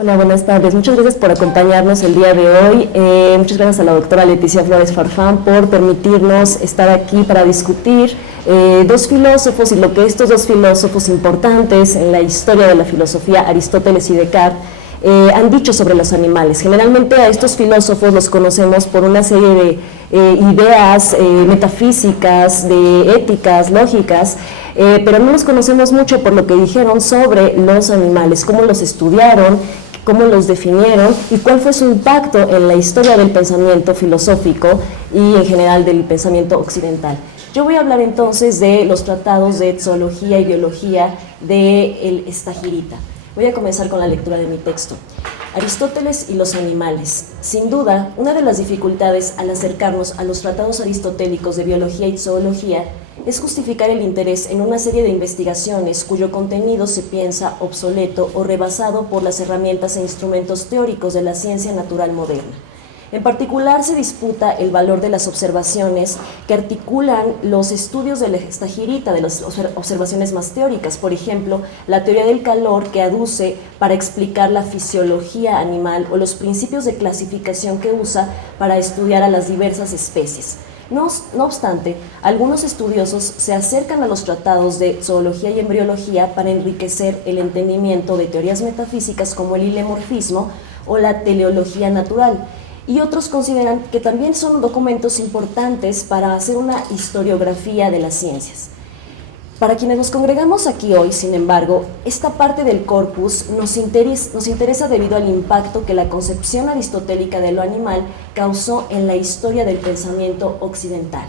Hola, buenas tardes. Muchas gracias por acompañarnos el día de hoy. Muchas gracias a la doctora Leticia Flores Farfán por permitirnos estar aquí para discutir dos filósofos y lo que estos dos filósofos importantes en la historia de la filosofía, Aristóteles y Descartes, han dicho sobre los animales. Generalmente a estos filósofos los conocemos por una serie de ideas metafísicas, de éticas, lógicas, pero no los conocemos mucho por lo que dijeron sobre los animales, cómo los estudiaron, cómo los definieron y cuál fue su impacto en la historia del pensamiento filosófico y en general del pensamiento occidental. Yo voy a hablar entonces de los tratados de zoología y biología del Estagirita. Voy a comenzar con la lectura de mi texto. Aristóteles y los animales. Sin duda, una de las dificultades al acercarnos a los tratados aristotélicos de biología y zoología es justificar el interés en una serie de investigaciones cuyo contenido se piensa obsoleto o rebasado por las herramientas e instrumentos teóricos de la ciencia natural moderna. En particular, se disputa el valor de las observaciones que articulan los estudios del Estagirita, de las observaciones más teóricas, por ejemplo, la teoría del calor que aduce para explicar la fisiología animal o los principios de clasificación que usa para estudiar a las diversas especies. No obstante, algunos estudiosos se acercan a los tratados de zoología y embriología para enriquecer el entendimiento de teorías metafísicas como el hilemorfismo o la teleología natural, y otros consideran que también son documentos importantes para hacer una historiografía de las ciencias. Para quienes nos congregamos aquí hoy, sin embargo, esta parte del corpus nos interesa debido al impacto que la concepción aristotélica de lo animal causó en la historia del pensamiento occidental.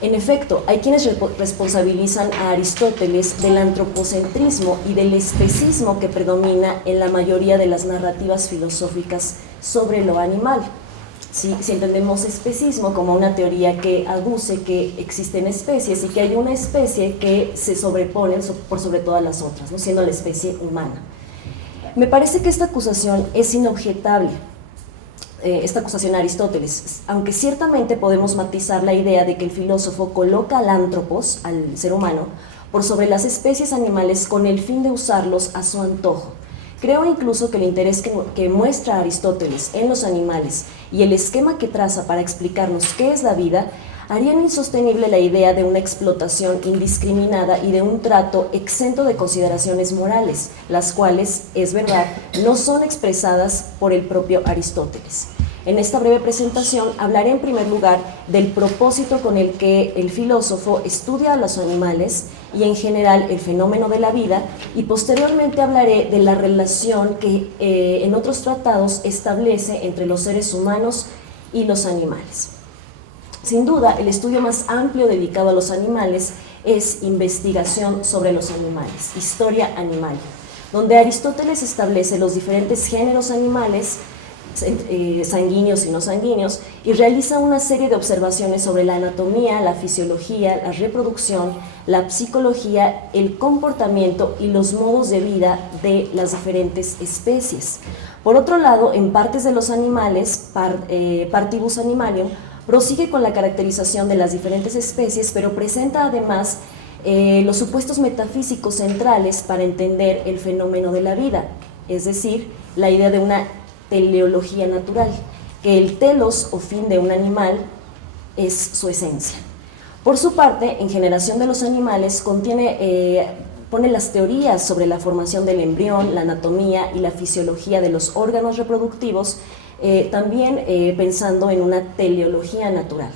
En efecto, hay quienes responsabilizan a Aristóteles del antropocentrismo y del especismo que predomina en la mayoría de las narrativas filosóficas sobre lo animal. Si entendemos especismo como una teoría que aduce que existen especies y que hay una especie que se sobrepone por sobre todas las otras, ¿no? Siendo la especie humana. Me parece que esta acusación es inobjetable. Esta acusación a Aristóteles, aunque ciertamente podemos matizar la idea de que el filósofo coloca al antropos, al ser humano, por sobre las especies animales con el fin de usarlos a su antojo. Creo incluso que el interés que muestra Aristóteles en los animales y el esquema que traza para explicarnos qué es la vida harían insostenible la idea de una explotación indiscriminada y de un trato exento de consideraciones morales, las cuales, es verdad, no son expresadas por el propio Aristóteles. En esta breve presentación hablaré en primer lugar del propósito con el que el filósofo estudia a los animales y en general el fenómeno de la vida, y posteriormente hablaré de la relación que en otros tratados establece entre los seres humanos y los animales. Sin duda, el estudio más amplio dedicado a los animales es investigación sobre los animales, historia animal, donde Aristóteles establece los diferentes géneros animales, sanguíneos y no sanguíneos, y realiza una serie de observaciones sobre la anatomía, la fisiología, la reproducción, la psicología, el comportamiento y los modos de vida de las diferentes especies. Por otro lado, en Partes de los animales, Partibus Animalium, prosigue con la caracterización de las diferentes especies, pero presenta además los supuestos metafísicos centrales para entender el fenómeno de la vida, es decir, la idea de una teleología natural, que el telos o fin de un animal es su esencia. Por su parte, en Generación de los Animales pone las teorías sobre la formación del embrión, la anatomía y la fisiología de los órganos reproductivos, también pensando en una teleología natural.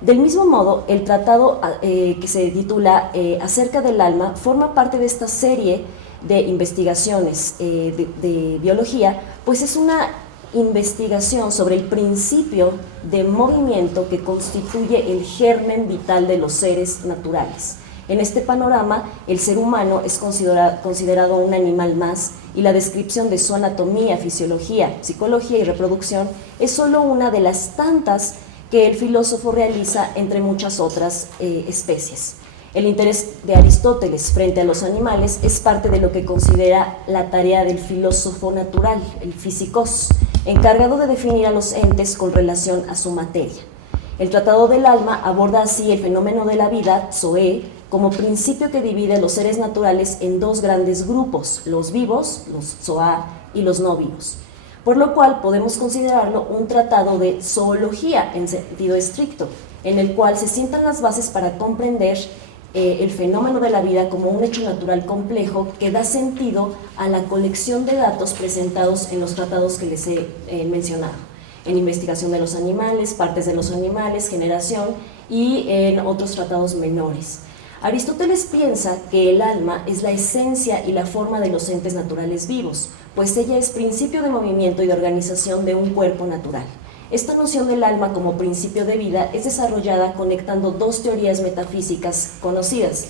Del mismo modo, el tratado que se titula Acerca del alma forma parte de esta serie de investigaciones de biología, pues es una investigación sobre el principio de movimiento que constituye el germen vital de los seres naturales. En este panorama, el ser humano es considerado un animal más, y la descripción de su anatomía, fisiología, psicología y reproducción es solo una de las tantas que el filósofo realiza entre muchas otras especies. El interés de Aristóteles frente a los animales es parte de lo que considera la tarea del filósofo natural, el físicos, encargado de definir a los entes con relación a su materia. El Tratado del Alma aborda así el fenómeno de la vida, zoé, como principio que divide a los seres naturales en dos grandes grupos, los vivos, los zoá, y los no vivos, por lo cual podemos considerarlo un tratado de zoología en sentido estricto, en el cual se sientan las bases para comprender el fenómeno de la vida como un hecho natural complejo que da sentido a la colección de datos presentados en los tratados que les he mencionado, en investigación de los animales, partes de los animales, generación y en otros tratados menores. Aristóteles piensa que el alma es la esencia y la forma de los entes naturales vivos, pues ella es principio de movimiento y de organización de un cuerpo natural. Esta noción del alma como principio de vida es desarrollada conectando dos teorías metafísicas conocidas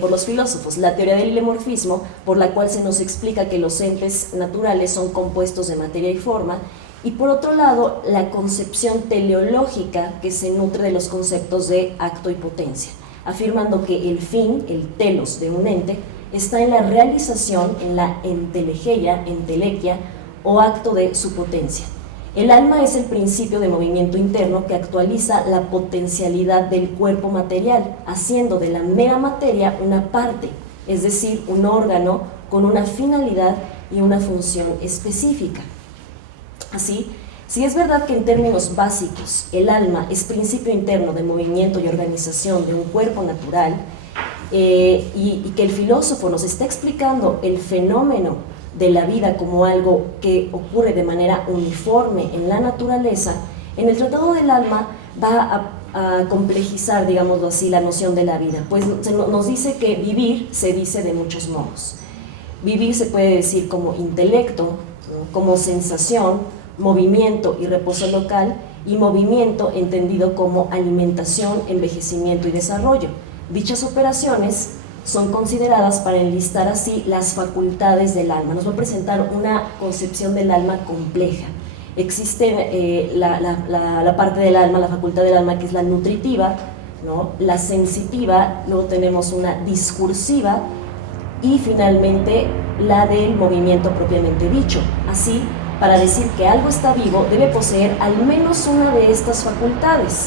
por los filósofos: la teoría del hilemorfismo, por la cual se nos explica que los entes naturales son compuestos de materia y forma, y por otro lado, la concepción teleológica, que se nutre de los conceptos de acto y potencia, afirmando que el fin, el telos de un ente, está en la realización, en la entelequia o acto de su potencia. El alma es el principio de movimiento interno que actualiza la potencialidad del cuerpo material, haciendo de la mera materia una parte, es decir, un órgano con una finalidad y una función específica. Así, si es verdad que en términos básicos el alma es principio interno de movimiento y organización de un cuerpo natural, y que el filósofo nos está explicando el fenómeno de la vida como algo que ocurre de manera uniforme en la naturaleza, en el Tratado del Alma va a complejizar, digámoslo así, la noción de la vida, pues nos dice que vivir se dice de muchos modos. Vivir se puede decir como intelecto, ¿no?, como sensación, movimiento y reposo local, y movimiento entendido como alimentación, envejecimiento y desarrollo. Dichas operaciones son consideradas para enlistar así las facultades del alma. Nos va a presentar una concepción del alma compleja. Existe la parte del alma, la facultad del alma, que es la nutritiva, ¿no?, la sensitiva, luego tenemos una discursiva y finalmente la del movimiento propiamente dicho. Así, para decir que algo está vivo, debe poseer al menos una de estas facultades.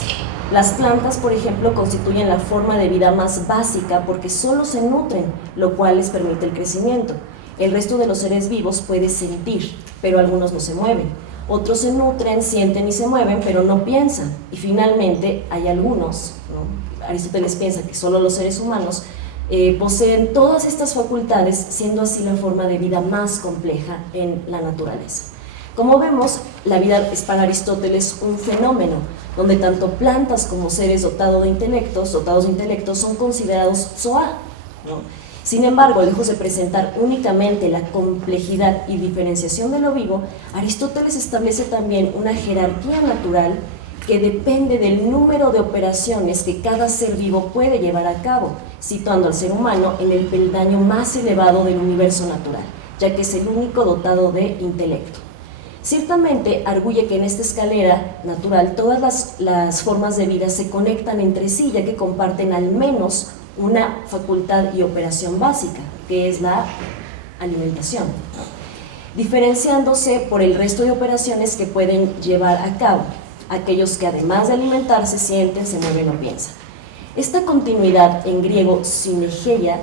Las plantas, por ejemplo, constituyen la forma de vida más básica porque solo se nutren, lo cual les permite el crecimiento. El resto de los seres vivos puede sentir, pero algunos no se mueven. Otros se nutren, sienten y se mueven, pero no piensan. Y finalmente hay algunos, ¿no?, Aristóteles piensa que solo los seres humanos poseen todas estas facultades, siendo así la forma de vida más compleja en la naturaleza. Como vemos, la vida es para Aristóteles un fenómeno, donde tanto plantas como seres dotados de intelectos son considerados zoá, ¿no? Sin embargo, lejos de presentar únicamente la complejidad y diferenciación de lo vivo, Aristóteles establece también una jerarquía natural que depende del número de operaciones que cada ser vivo puede llevar a cabo, situando al ser humano en el peldaño más elevado del universo natural, ya que es el único dotado de intelecto. Ciertamente arguye que en esta escalera natural todas las formas de vida se conectan entre sí, ya que comparten al menos una facultad y operación básica, que es la alimentación, diferenciándose por el resto de operaciones que pueden llevar a cabo aquellos que además de alimentarse sienten, se mueven o piensan. Esta continuidad, en griego synegeia,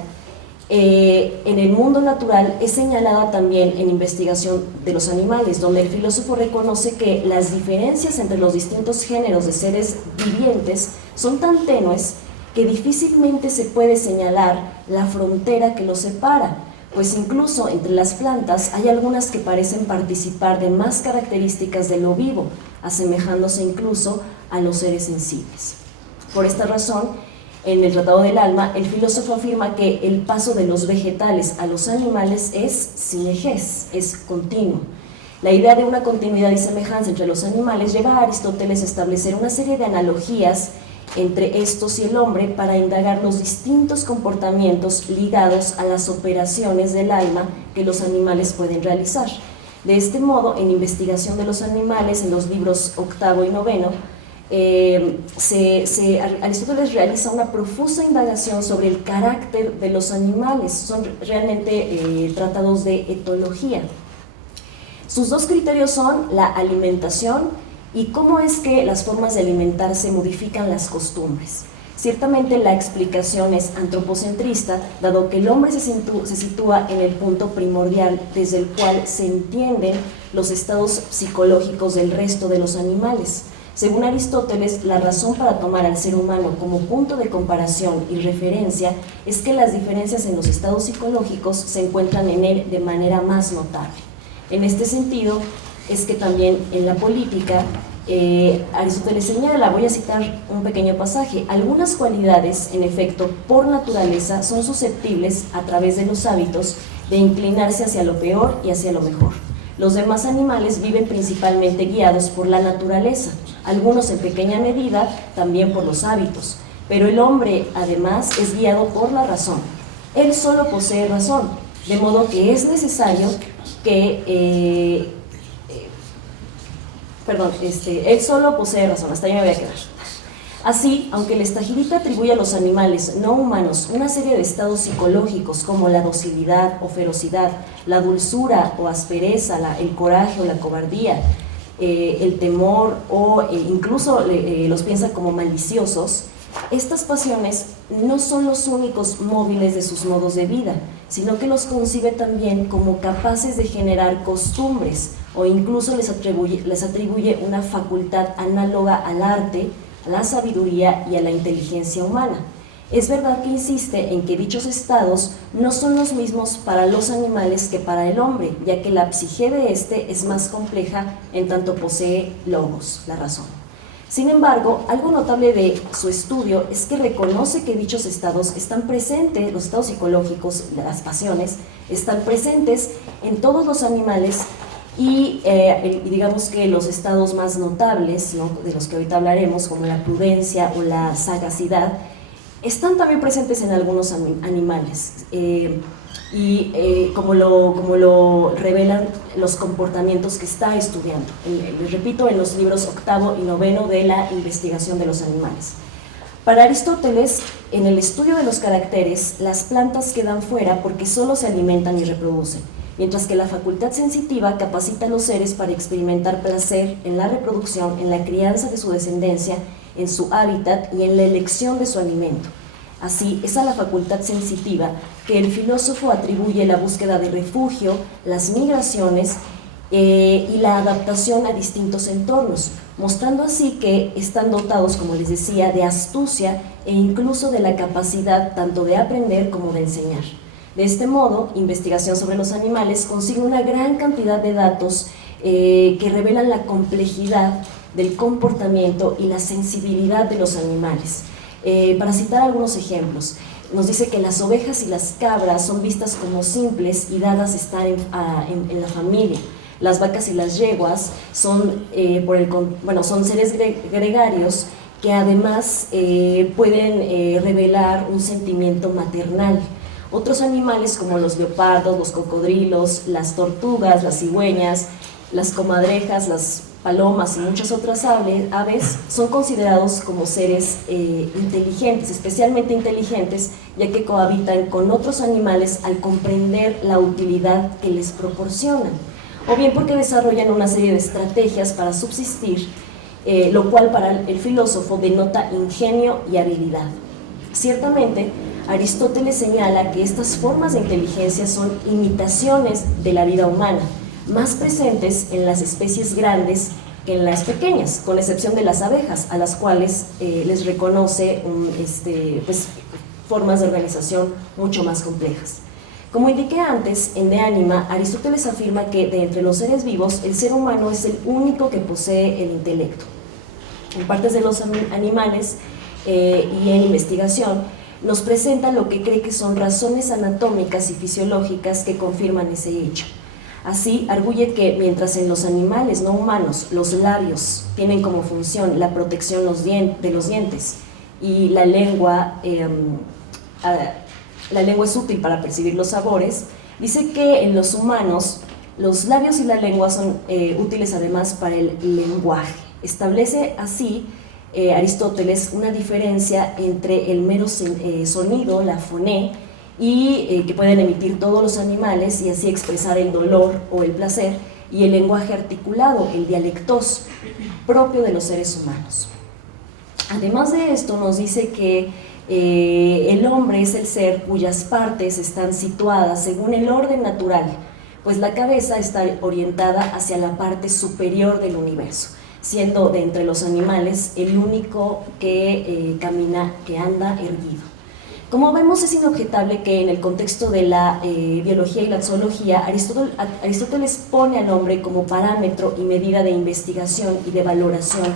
en el mundo natural es señalada también en investigación de los animales, donde el filósofo reconoce que las diferencias entre los distintos géneros de seres vivientes son tan tenues que difícilmente se puede señalar la frontera que los separa, pues incluso entre las plantas hay algunas que parecen participar de más características de lo vivo, asemejándose incluso a los seres sensibles. Por esta razón, en el Tratado del Alma, el filósofo afirma que el paso de los vegetales a los animales es sinegés, es continuo. La idea de una continuidad y semejanza entre los animales lleva a Aristóteles a establecer una serie de analogías entre estos y el hombre para indagar los distintos comportamientos ligados a las operaciones del alma que los animales pueden realizar. De este modo, en investigación de los animales, en los libros 8º y 9º, Aristóteles realiza una profusa indagación sobre el carácter de los animales. Son realmente tratados de etología. Sus dos criterios son la alimentación y cómo es que las formas de alimentarse modifican las costumbres. Ciertamente la explicación es antropocentrista, dado que el hombre se sitúa en el punto primordial desde el cual se entienden los estados psicológicos del resto de los animales. Según Aristóteles, la razón para tomar al ser humano como punto de comparación y referencia es que las diferencias en los estados psicológicos se encuentran en él de manera más notable. En este sentido, es que también en la política, Aristóteles señala, voy a citar un pequeño pasaje, algunas cualidades, en efecto, por naturaleza, son susceptibles, a través de los hábitos, de inclinarse hacia lo peor y hacia lo mejor. Los demás animales viven principalmente guiados por la naturaleza, algunos en pequeña medida también por los hábitos, pero el hombre, además, es guiado por la razón. Él solo posee razón, de modo que es necesario que... él solo posee razón, hasta ahí me voy a quedar. Así, aunque el Stagirita atribuye a los animales no humanos una serie de estados psicológicos como la docilidad o ferocidad, la dulzura o aspereza, el coraje o la cobardía, el temor o incluso los piensa como maliciosos, estas pasiones no son los únicos móviles de sus modos de vida, sino que los concibe también como capaces de generar costumbres o incluso les atribuye una facultad análoga al arte, a la sabiduría y a la inteligencia humana. Es verdad que insiste en que dichos estados no son los mismos para los animales que para el hombre, ya que la psique de este es más compleja en tanto posee logos, la razón. Sin embargo, algo notable de su estudio es que reconoce que dichos estados están presentes, los estados psicológicos, las pasiones, están presentes en todos los animales y digamos que los estados más notables, ¿no?, de los que ahorita hablaremos, como la prudencia o la sagacidad, están también presentes en algunos animales. Como lo revelan los comportamientos que está estudiando. Les repito, en los libros 8º y 9º de la investigación de los animales. Para Aristóteles, en el estudio de los caracteres, las plantas quedan fuera porque solo se alimentan y reproducen, mientras que la facultad sensitiva capacita a los seres para experimentar placer en la reproducción, en la crianza de su descendencia, en su hábitat y en la elección de su alimento. Así, es a la facultad sensitiva que el filósofo atribuye la búsqueda de refugio, las migraciones y la adaptación a distintos entornos, mostrando así que están dotados, como les decía, de astucia e incluso de la capacidad tanto de aprender como de enseñar. De este modo, investigación sobre los animales consigue una gran cantidad de datos que revelan la complejidad del comportamiento y la sensibilidad de los animales. Para citar algunos ejemplos, nos dice que las ovejas y las cabras son vistas como simples y dadas a estar en la familia. Las vacas y las yeguas son, son seres gregarios que además pueden revelar un sentimiento maternal. Otros animales como los leopardos, los cocodrilos, las tortugas, las cigüeñas, las comadrejas, las palomas y muchas otras aves son considerados como seres inteligentes, especialmente inteligentes, ya que cohabitan con otros animales al comprender la utilidad que les proporcionan, o bien porque desarrollan una serie de estrategias para subsistir, lo cual para el filósofo denota ingenio y habilidad. Ciertamente, Aristóteles señala que estas formas de inteligencia son imitaciones de la vida humana, más presentes en las especies grandes que en las pequeñas, con excepción de las abejas, a las cuales les reconoce formas de organización mucho más complejas. Como indiqué antes, en De Anima, Aristóteles afirma que de entre los seres vivos, el ser humano es el único que posee el intelecto. En Partes de los animales y en Investigación, nos presenta lo que cree que son razones anatómicas y fisiológicas que confirman ese hecho. Así, arguye que mientras en los animales no humanos los labios tienen como función la protección de los dientes y la lengua es útil para percibir los sabores, dice que en los humanos los labios y la lengua son útiles además para el lenguaje. Establece así Aristóteles una diferencia entre el mero sonido, la foné, y que pueden emitir todos los animales y así expresar el dolor o el placer, y el lenguaje articulado, el dialectos, propio de los seres humanos. Además de esto, nos dice que el hombre es el ser cuyas partes están situadas según el orden natural, pues la cabeza está orientada hacia la parte superior del universo, siendo de entre los animales el único que camina, que anda erguido. Como vemos, es inobjetable que en el contexto de la biología y la zoología, Aristóteles pone al hombre como parámetro y medida de investigación y de valoración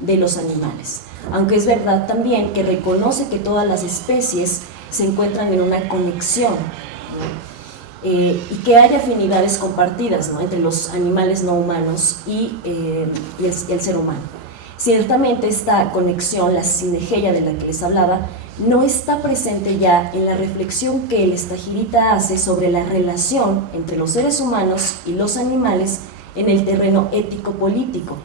de los animales. Aunque es verdad también que reconoce que todas las especies se encuentran en una conexión, y que hay afinidades compartidas, ¿no?, entre los animales no humanos y el ser humano. Ciertamente esta conexión, la sinergia de la que les hablaba, no está presente ya en la reflexión que el Estagirita hace sobre la relación entre los seres humanos y los animales en el terreno ético-político,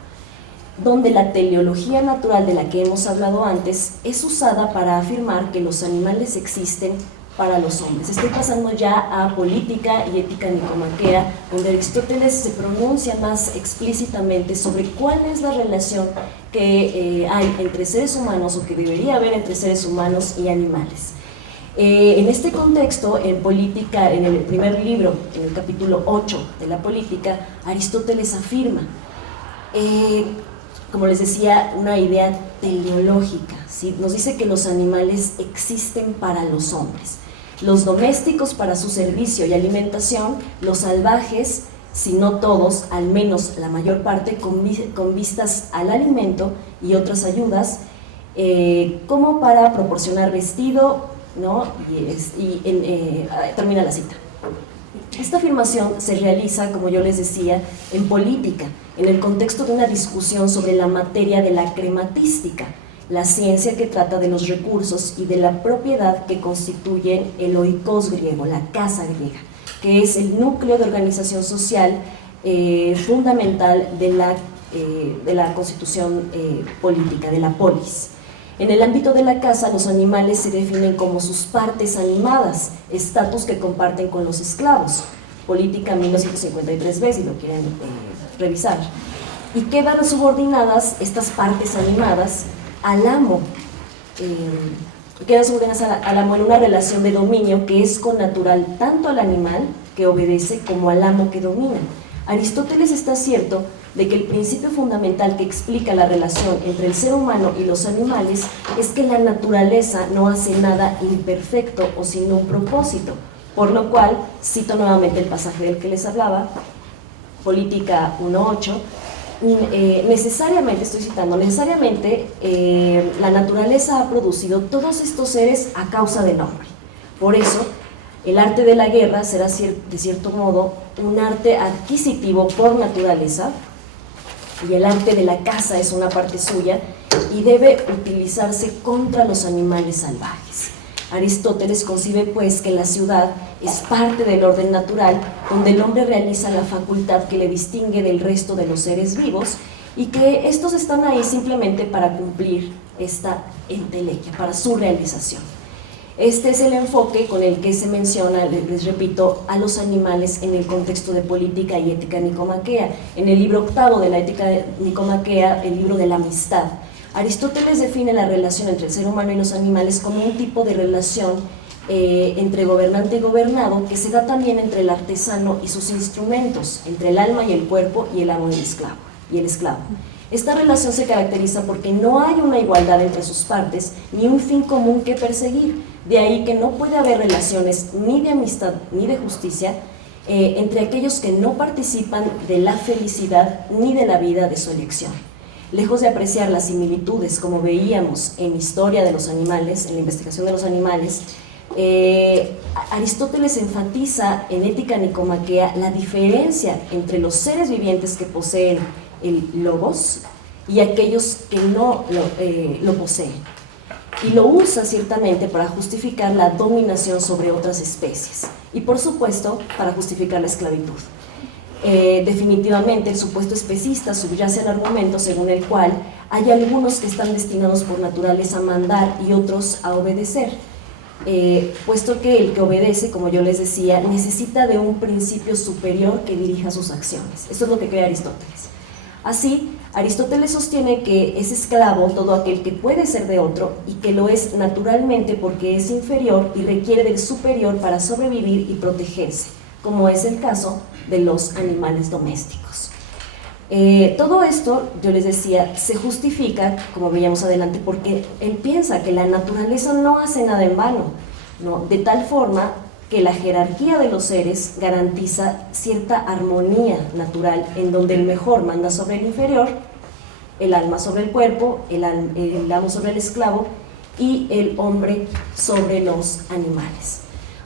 donde la teleología natural de la que hemos hablado antes es usada para afirmar que los animales existen para los hombres. Estoy pasando ya a política y ética nicomaquea, donde Aristóteles se pronuncia más explícitamente sobre cuál es la relación que hay entre seres humanos, o que debería haber entre seres humanos y animales. En este contexto, en política, en el primer libro, en el capítulo 8 de la política, Aristóteles afirma, como les decía, una idea teleológica, ¿sí? Nos dice que los animales existen para los hombres, los domésticos para su servicio y alimentación, los salvajes, si no todos, al menos la mayor parte, con vistas al alimento y otras ayudas, como para proporcionar vestido, ¿no? Termina la cita. Esta afirmación se realiza, como yo les decía, en política, en el contexto de una discusión sobre la materia de la crematística, la ciencia que trata de los recursos y de la propiedad que constituyen el oikos griego, la casa griega, que es el núcleo de organización social fundamental de la constitución política, de la polis. En el ámbito de la casa, los animales se definen como sus partes animadas, estatus que comparten con los esclavos. Política 1953b, si lo quieren revisar. Y quedan subordinadas estas partes animadas al amo. Quedan subordinadas al amo en una relación de dominio que es connatural tanto al animal que obedece como al amo que domina. Aristóteles está cierto de que el principio fundamental que explica la relación entre el ser humano y los animales es que la naturaleza no hace nada imperfecto o sin un propósito, por lo cual, cito nuevamente el pasaje del que les hablaba, Política 1.8, necesariamente, estoy citando, necesariamente la naturaleza ha producido todos estos seres a causa del hombre. Por eso, el arte de la guerra será de cierto modo un arte adquisitivo por naturaleza, y el arte de la caza es una parte suya y debe utilizarse contra los animales salvajes. Aristóteles concibe pues que la ciudad es parte del orden natural, donde el hombre realiza la facultad que le distingue del resto de los seres vivos, y que estos están ahí simplemente para cumplir esta entelequia, para su realización. Este es el enfoque con el que se menciona, les repito, a los animales en el contexto de política y ética nicomaquea. En el libro 8 de la ética nicomaquea, el libro de la amistad, Aristóteles define la relación entre el ser humano y los animales como un tipo de relación entre gobernante y gobernado, que se da también entre el artesano y sus instrumentos, entre el alma y el cuerpo, y el amo y el esclavo. Esta relación se caracteriza porque no hay una igualdad entre sus partes, ni un fin común que perseguir. De ahí que no puede haber relaciones ni de amistad ni de justicia entre aquellos que no participan de la felicidad ni de la vida de su elección. Lejos de apreciar las similitudes, como veíamos en Historia de los Animales, en la investigación de los animales, Aristóteles enfatiza en Ética Nicomaquea la diferencia entre los seres vivientes que poseen el logos y aquellos que no lo poseen. Y lo usa ciertamente para justificar la dominación sobre otras especies y, por supuesto, para justificar la esclavitud. Definitivamente el supuesto especista subyace al argumento según el cual hay algunos que están destinados por naturaleza a mandar y otros a obedecer, puesto que el que obedece, como yo les decía, necesita de un principio superior que dirija sus acciones. Esto es lo que cree Aristóteles. Así, Aristóteles sostiene que es esclavo todo aquel que puede ser de otro y que lo es naturalmente porque es inferior y requiere del superior para sobrevivir y protegerse, como es el caso de los animales domésticos. Todo esto, yo les decía, se justifica, como veíamos adelante, porque él piensa que la naturaleza no hace nada en vano, ¿no? De tal forma que la jerarquía de los seres garantiza cierta armonía natural en donde el mejor manda sobre el inferior, el alma sobre el cuerpo, el amo sobre el esclavo y el hombre sobre los animales.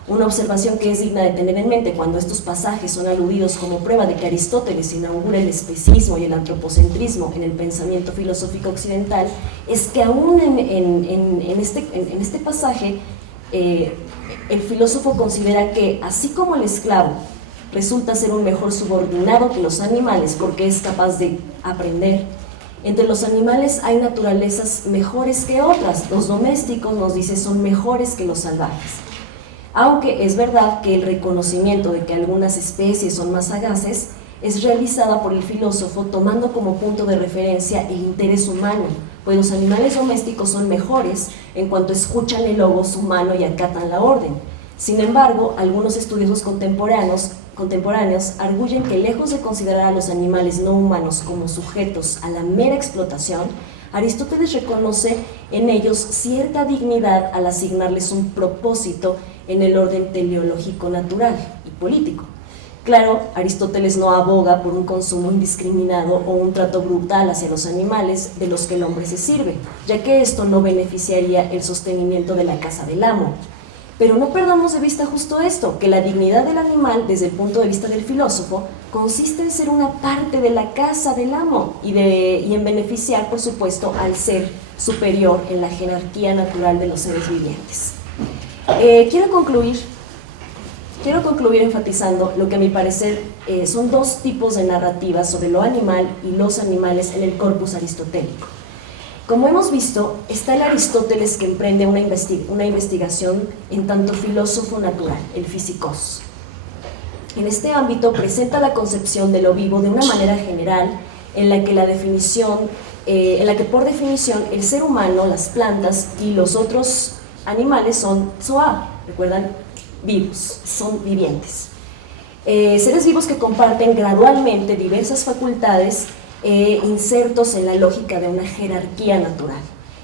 Una observación que es digna de tener en mente cuando estos pasajes son aludidos como prueba de que Aristóteles inaugura el especismo y el antropocentrismo en el pensamiento filosófico occidental es que aún en este pasaje el filósofo considera que así como el esclavo resulta ser un mejor subordinado que los animales porque es capaz de aprender, entre los animales hay naturalezas mejores que otras. Los domésticos, nos dice, son mejores que los salvajes. Aunque es verdad que el reconocimiento de que algunas especies son más sagaces es realizada por el filósofo tomando como punto de referencia el interés humano, pues los animales domésticos son mejores en cuanto escuchan el logos humano y acatan la orden. Sin embargo, algunos estudiosos contemporáneos arguyen que lejos de considerar a los animales no humanos como sujetos a la mera explotación, Aristóteles reconoce en ellos cierta dignidad al asignarles un propósito en el orden teleológico natural y político. Claro, Aristóteles no aboga por un consumo indiscriminado o un trato brutal hacia los animales de los que el hombre se sirve, ya que esto no beneficiaría el sostenimiento de la casa del amo. Pero no perdamos de vista justo esto, que la dignidad del animal, desde el punto de vista del filósofo, consiste en ser una parte de la casa del amo y en beneficiar, por supuesto, al ser superior en la jerarquía natural de los seres vivientes. Quiero concluir enfatizando lo que a mi parecer son dos tipos de narrativas sobre lo animal y los animales en el corpus aristotélico. Como hemos visto, está el Aristóteles que emprende una investigación en tanto filósofo natural, el físicos. En este ámbito presenta la concepción de lo vivo de una manera general en la que por definición el ser humano, las plantas y los otros animales son zoa, recuerdan, vivos, son vivientes. Seres vivos que comparten gradualmente diversas facultades insertos en la lógica de una jerarquía natural.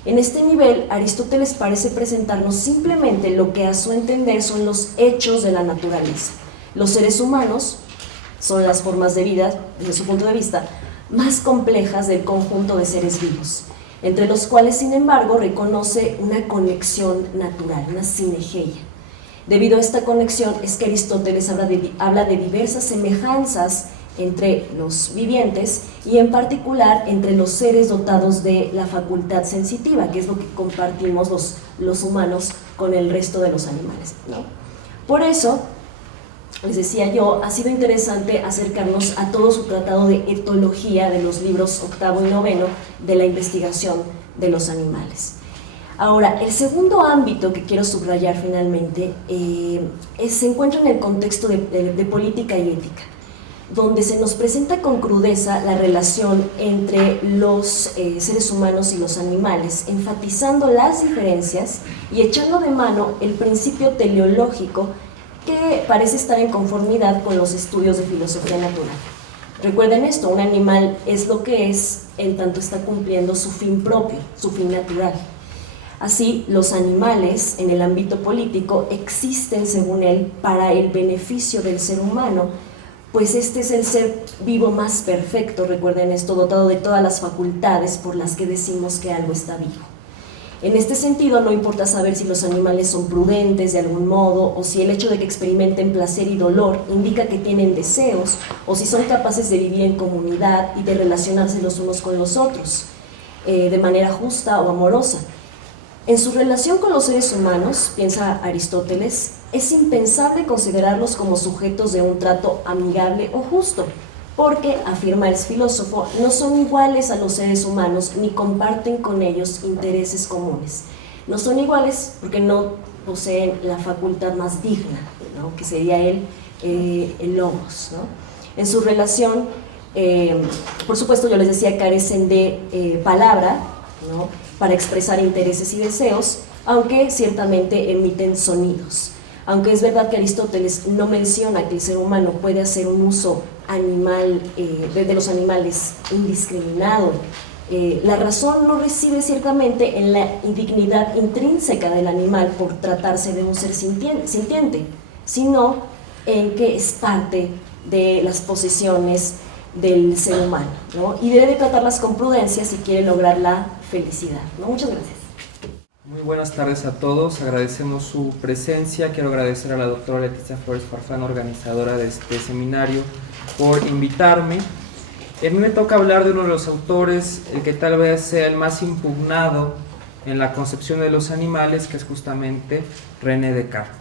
En este nivel, Aristóteles parece presentarnos simplemente lo que a su entender son los hechos de la naturaleza. Los seres humanos son las formas de vida, desde su punto de vista, más complejas del conjunto de seres vivos, entre los cuales, sin embargo, reconoce una conexión natural, una sinergia. Debido a esta conexión es que Aristóteles habla de diversas semejanzas entre los vivientes y en particular entre los seres dotados de la facultad sensitiva, que es lo que compartimos los humanos con el resto de los animales, ¿no? Por eso, les decía yo, ha sido interesante acercarnos a todo su tratado de etología de los libros octavo y noveno de la investigación de los animales. Ahora, el segundo ámbito que quiero subrayar finalmente se encuentra en el contexto de política y ética, donde se nos presenta con crudeza la relación entre los seres humanos y los animales, enfatizando las diferencias y echando de mano el principio teleológico que parece estar en conformidad con los estudios de filosofía natural. Recuerden esto, un animal es lo que es en tanto está cumpliendo su fin propio, su fin natural. Así, los animales en el ámbito político existen, según él, para el beneficio del ser humano, pues este es el ser vivo más perfecto, recuerden esto, dotado de todas las facultades por las que decimos que algo está vivo. En este sentido, no importa saber si los animales son prudentes de algún modo, o si el hecho de que experimenten placer y dolor indica que tienen deseos, o si son capaces de vivir en comunidad y de relacionarse los unos con los otros, de manera justa o amorosa. En su relación con los seres humanos, piensa Aristóteles, es impensable considerarlos como sujetos de un trato amigable o justo, porque, afirma el filósofo, no son iguales a los seres humanos ni comparten con ellos intereses comunes. No son iguales porque no poseen la facultad más digna, ¿no?, que sería el logos, ¿no? En su relación Por supuesto, yo les decía, carecen de palabra, ¿no?, para expresar intereses y deseos, aunque ciertamente emiten sonidos. Aunque es verdad que Aristóteles no menciona que el ser humano puede hacer un uso animal, de los animales indiscriminado, la razón no reside ciertamente en la indignidad intrínseca del animal por tratarse de un ser sintiente, sino en que es parte de las posesiones del ser humano, ¿no?, y debe tratarlas con prudencia si quiere lograr la felicidad, ¿no? Muchas gracias. Muy buenas tardes a todos, agradecemos su presencia. Quiero agradecer a la doctora Leticia Flores Farfán, organizadora de este seminario, por invitarme. A mí me toca hablar de uno de los autores, el que tal vez sea el más impugnado en la concepción de los animales, que es justamente René Descartes.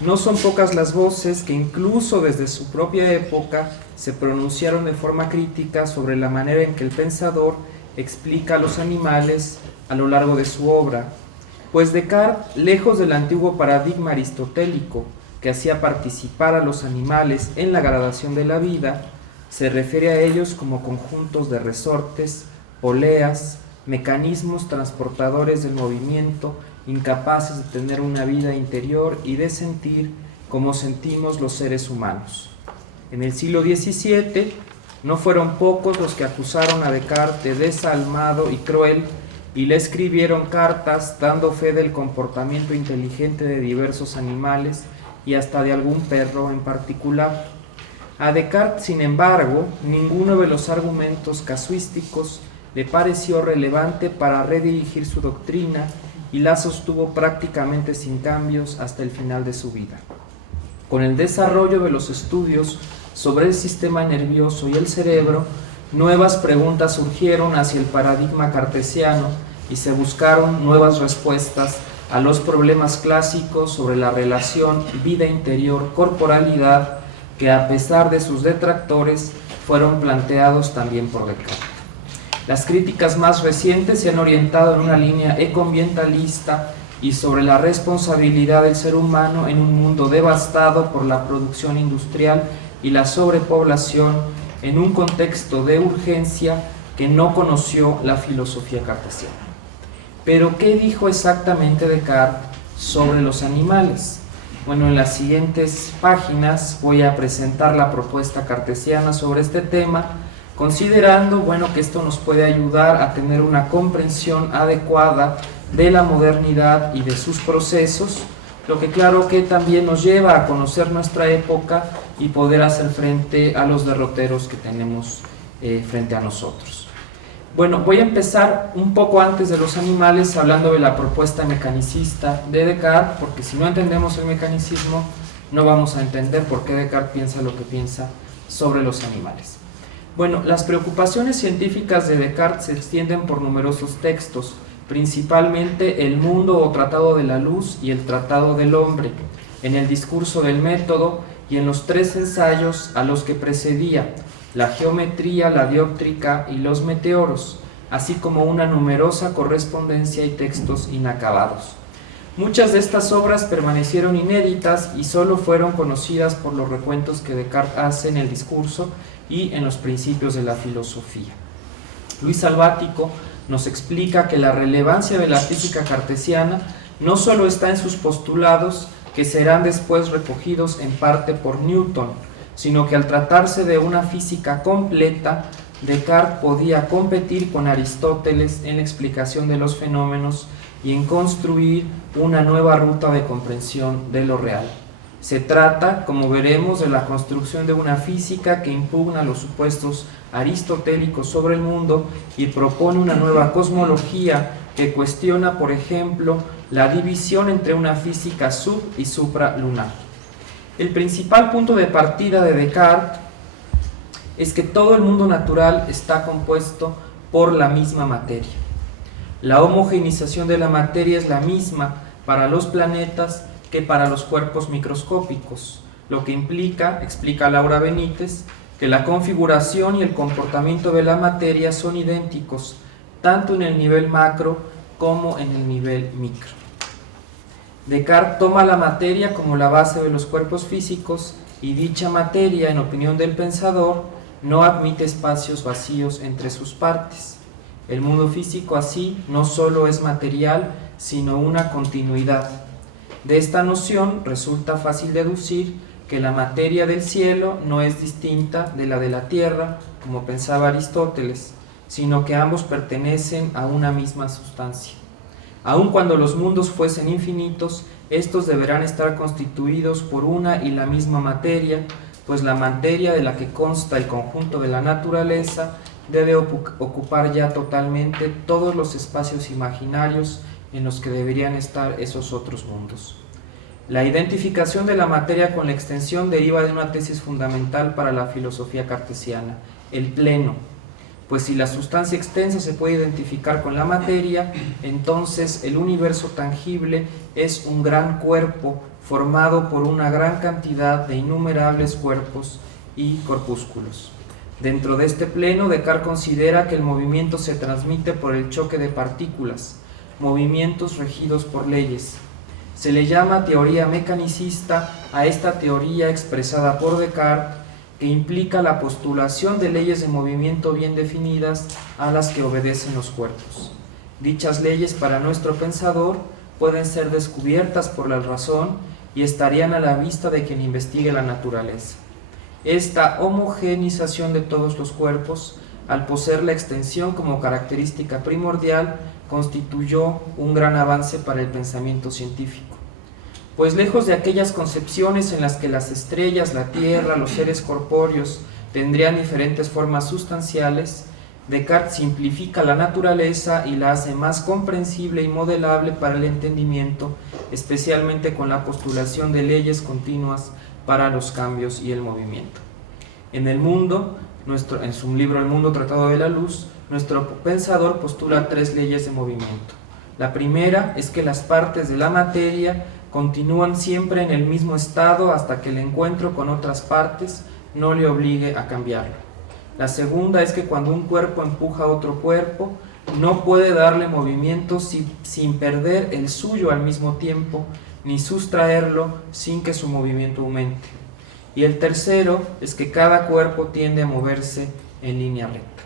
No son pocas las voces que incluso desde su propia época se pronunciaron de forma crítica sobre la manera en que el pensador explica a los animales a lo largo de su obra, pues Descartes, lejos del antiguo paradigma aristotélico que hacía participar a los animales en la gradación de la vida, se refiere a ellos como conjuntos de resortes, poleas, mecanismos transportadores del movimiento, incapaces de tener una vida interior y de sentir como sentimos los seres humanos. En el siglo XVII no fueron pocos los que acusaron a Descartes de desalmado y cruel y le escribieron cartas dando fe del comportamiento inteligente de diversos animales y hasta de algún perro en particular. A Descartes, sin embargo, ninguno de los argumentos casuísticos le pareció relevante para redirigir su doctrina y la sostuvo prácticamente sin cambios hasta el final de su vida. Con el desarrollo de los estudios sobre el sistema nervioso y el cerebro, nuevas preguntas surgieron hacia el paradigma cartesiano y se buscaron nuevas respuestas a los problemas clásicos sobre la relación vida interior-corporalidad que, a pesar de sus detractores, fueron planteados también por Descartes. Las críticas más recientes se han orientado en una línea ecoambientalista y sobre la responsabilidad del ser humano en un mundo devastado por la producción industrial y la sobrepoblación, en un contexto de urgencia que no conoció la filosofía cartesiana. Pero, ¿qué dijo exactamente Descartes sobre los animales? Bueno, en las siguientes páginas voy a presentar la propuesta cartesiana sobre este tema, considerando, bueno, que esto nos puede ayudar a tener una comprensión adecuada de la modernidad y de sus procesos, lo que claro que también nos lleva a conocer nuestra época y poder hacer frente a los derroteros que tenemos frente a nosotros. Bueno, voy a empezar un poco antes de los animales hablando de la propuesta mecanicista de Descartes, porque si no entendemos el mecanicismo no vamos a entender por qué Descartes piensa lo que piensa sobre los animales. Bueno, las preocupaciones científicas de Descartes se extienden por numerosos textos, principalmente El Mundo o Tratado de la Luz y el Tratado del Hombre, en el discurso del método y en los 3 ensayos a los que precedía, La geometría, la dióptrica y los meteoros, así como una numerosa correspondencia y textos inacabados. Muchas de estas obras permanecieron inéditas y solo fueron conocidas por los recuentos que Descartes hace en el discurso y en los principios de la filosofía. Luis Salvático nos explica que la relevancia de la física cartesiana no solo está en sus postulados, que serán después recogidos en parte por Newton, sino que al tratarse de una física completa, Descartes podía competir con Aristóteles en la explicación de los fenómenos y en construir una nueva ruta de comprensión de lo real. Se trata, como veremos, de la construcción de una física que impugna los supuestos aristotélicos sobre el mundo y propone una nueva cosmología que cuestiona, por ejemplo, la división entre una física sub- y supralunar. El principal punto de partida de Descartes es que todo el mundo natural está compuesto por la misma materia. La homogeneización de la materia es la misma para los planetas que para los cuerpos microscópicos, lo que implica, explica Laura Benítez, que la configuración y el comportamiento de la materia son idénticos, tanto en el nivel macro como en el nivel micro. Descartes toma la materia como la base de los cuerpos físicos y dicha materia, en opinión del pensador, no admite espacios vacíos entre sus partes. El mundo físico así no solo es material, sino una continuidad. De esta noción resulta fácil deducir que la materia del cielo no es distinta de la de la tierra, como pensaba Aristóteles, sino que ambos pertenecen a una misma sustancia. Aun cuando los mundos fuesen infinitos, estos deberán estar constituidos por una y la misma materia, pues la materia de la que consta el conjunto de la naturaleza debe ocupar ya totalmente todos los espacios imaginarios en los que deberían estar esos otros mundos. La identificación de la materia con la extensión deriva de una tesis fundamental para la filosofía cartesiana, el pleno, pues si la sustancia extensa se puede identificar con la materia, entonces el universo tangible es un gran cuerpo formado por una gran cantidad de innumerables cuerpos y corpúsculos. Dentro de este pleno, Descartes considera que el movimiento se transmite por el choque de partículas, movimientos regidos por leyes. Se le llama teoría mecanicista a esta teoría expresada por Descartes, que implica la postulación de leyes de movimiento bien definidas a las que obedecen los cuerpos. Dichas leyes para nuestro pensador pueden ser descubiertas por la razón y estarían a la vista de quien investigue la naturaleza. Esta homogeneización de todos los cuerpos, al poseer la extensión como característica primordial, constituyó un gran avance para el pensamiento científico. Pues lejos de aquellas concepciones en las que las estrellas, la tierra, los seres corpóreos tendrían diferentes formas sustanciales, Descartes simplifica la naturaleza y la hace más comprensible y modelable para el entendimiento, especialmente con la postulación de leyes continuas para los cambios y el movimiento. En El Mundo, en su libro El Mundo Tratado de la Luz, nuestro pensador postula 3 leyes de movimiento. La primera es que las partes de la materia continúan siempre en el mismo estado hasta que el encuentro con otras partes no le obligue a cambiarlo. La segunda es que cuando un cuerpo empuja a otro cuerpo, no puede darle movimiento sin perder el suyo al mismo tiempo, ni sustraerlo sin que su movimiento aumente. Y el tercero es que cada cuerpo tiende a moverse en línea recta.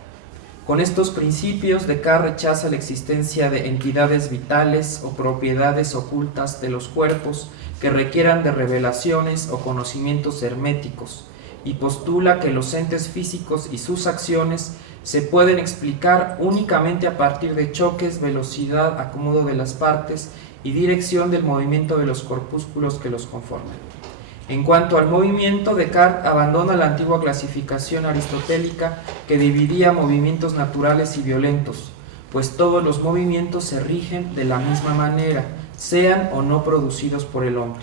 Con estos principios, Descartes rechaza la existencia de entidades vitales o propiedades ocultas de los cuerpos que requieran de revelaciones o conocimientos herméticos, y postula que los entes físicos y sus acciones se pueden explicar únicamente a partir de choques, velocidad, acomodo de las partes y dirección del movimiento de los corpúsculos que los conforman. En cuanto al movimiento, Descartes abandona la antigua clasificación aristotélica que dividía movimientos naturales y violentos, pues todos los movimientos se rigen de la misma manera, sean o no producidos por el hombre.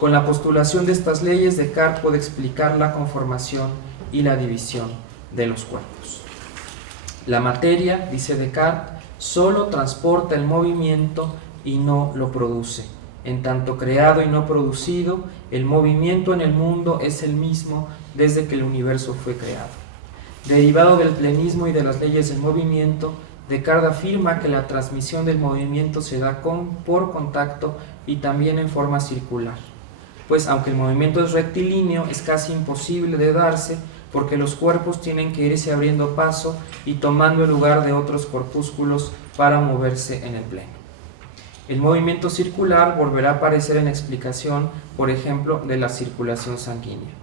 Con la postulación de estas leyes, Descartes puede explicar la conformación y la división de los cuerpos. La materia, dice Descartes, solo transporta el movimiento y no lo produce. En tanto creado y no producido, el movimiento en el mundo es el mismo desde que el universo fue creado. Derivado del plenismo y de las leyes del movimiento, Descartes afirma que la transmisión del movimiento se da por contacto y también en forma circular. Pues aunque el movimiento es rectilíneo, es casi imposible de darse porque los cuerpos tienen que irse abriendo paso y tomando el lugar de otros corpúsculos para moverse en el pleno. El movimiento circular volverá a aparecer en explicación, por ejemplo, de la circulación sanguínea.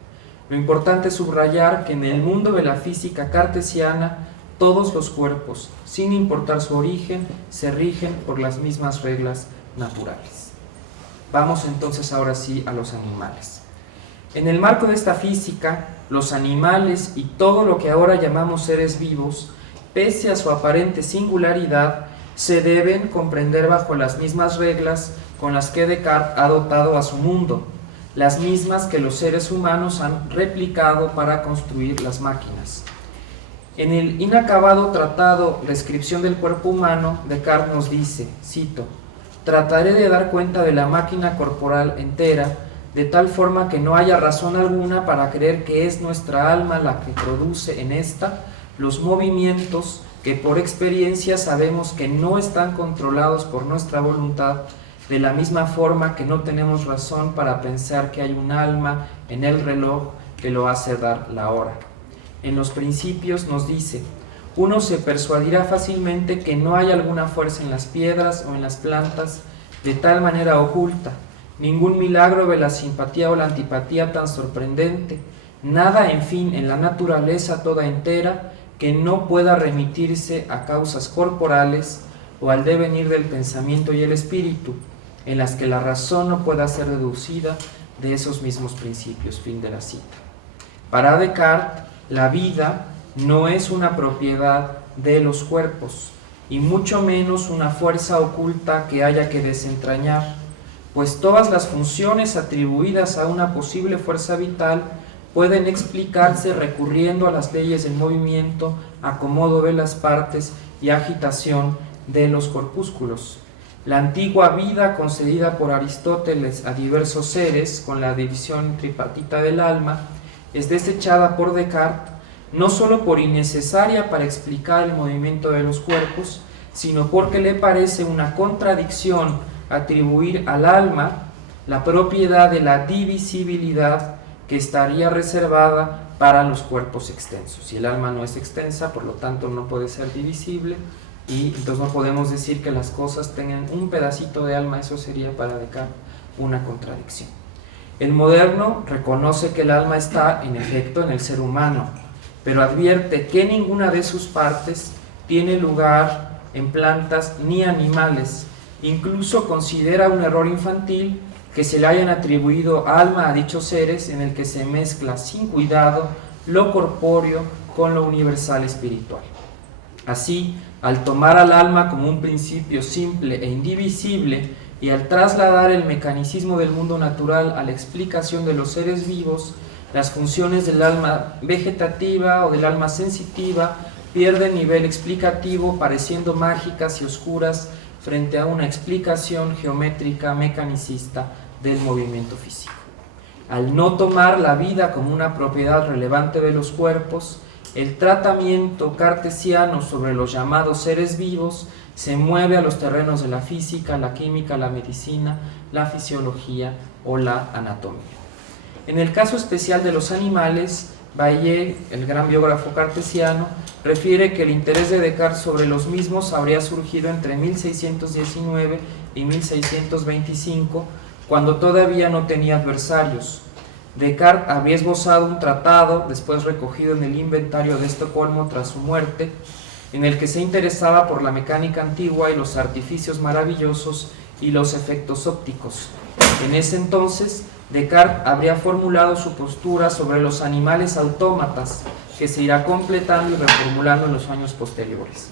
Lo importante es subrayar que en el mundo de la física cartesiana, todos los cuerpos, sin importar su origen, se rigen por las mismas reglas naturales. Vamos entonces ahora sí a los animales. En el marco de esta física, los animales y todo lo que ahora llamamos seres vivos, pese a su aparente singularidad, se deben comprender bajo las mismas reglas con las que Descartes ha dotado a su mundo, las mismas que los seres humanos han replicado para construir las máquinas. En el inacabado tratado Descripción del cuerpo humano, Descartes nos dice, cito, «Trataré de dar cuenta de la máquina corporal entera, de tal forma que no haya razón alguna para creer que es nuestra alma la que produce en esta los movimientos que por experiencia sabemos que no están controlados por nuestra voluntad, de la misma forma que no tenemos razón para pensar que hay un alma en el reloj que lo hace dar la hora. En los Principios nos dice: uno se persuadirá fácilmente que no hay alguna fuerza en las piedras o en las plantas de tal manera oculta, ningún milagro ve la simpatía o la antipatía tan sorprendente, nada, en fin, en la naturaleza toda entera que no pueda remitirse a causas corporales o al devenir del pensamiento y el espíritu, en las que la razón no pueda ser deducida de esos mismos principios. Fin de la cita. Para Descartes, la vida no es una propiedad de los cuerpos, y mucho menos una fuerza oculta que haya que desentrañar, pues todas las funciones atribuidas a una posible fuerza vital pueden explicarse recurriendo a las leyes del movimiento, acomodo de las partes y agitación de los corpúsculos. La antigua vida concedida por Aristóteles a diversos seres, con la división tripartita del alma, es desechada por Descartes, no sólo por innecesaria para explicar el movimiento de los cuerpos, sino porque le parece una contradicción atribuir al alma la propiedad de la divisibilidad que estaría reservada para los cuerpos extensos. Si el alma no es extensa, por lo tanto no puede ser divisible, y entonces no podemos decir que las cosas tengan un pedacito de alma. Eso sería para Descartes una contradicción. El moderno reconoce que el alma está, en efecto, en el ser humano, pero advierte que ninguna de sus partes tiene lugar en plantas ni animales. Incluso considera un error infantil que se le hayan atribuido alma a dichos seres, en el que se mezcla sin cuidado lo corpóreo con lo universal espiritual. Así, al tomar al alma como un principio simple e indivisible, y al trasladar el mecanicismo del mundo natural a la explicación de los seres vivos, las funciones del alma vegetativa o del alma sensitiva pierden nivel explicativo, pareciendo mágicas y oscuras frente a una explicación geométrica mecanicista del movimiento físico. Al no tomar la vida como una propiedad relevante de los cuerpos, el tratamiento cartesiano sobre los llamados seres vivos se mueve a los terrenos de la física, la química, la medicina, la fisiología o la anatomía. En el caso especial de los animales, Baillet, el gran biógrafo cartesiano, refiere que el interés de Descartes sobre los mismos habría surgido entre 1619 y 1625, cuando todavía no tenía adversarios. Descartes había esbozado un tratado, después recogido en el Inventario de Estocolmo tras su muerte, en el que se interesaba por la mecánica antigua y los artificios maravillosos y los efectos ópticos. En ese entonces, Descartes habría formulado su postura sobre los animales autómatas, que se irá completando y reformulando en los años posteriores.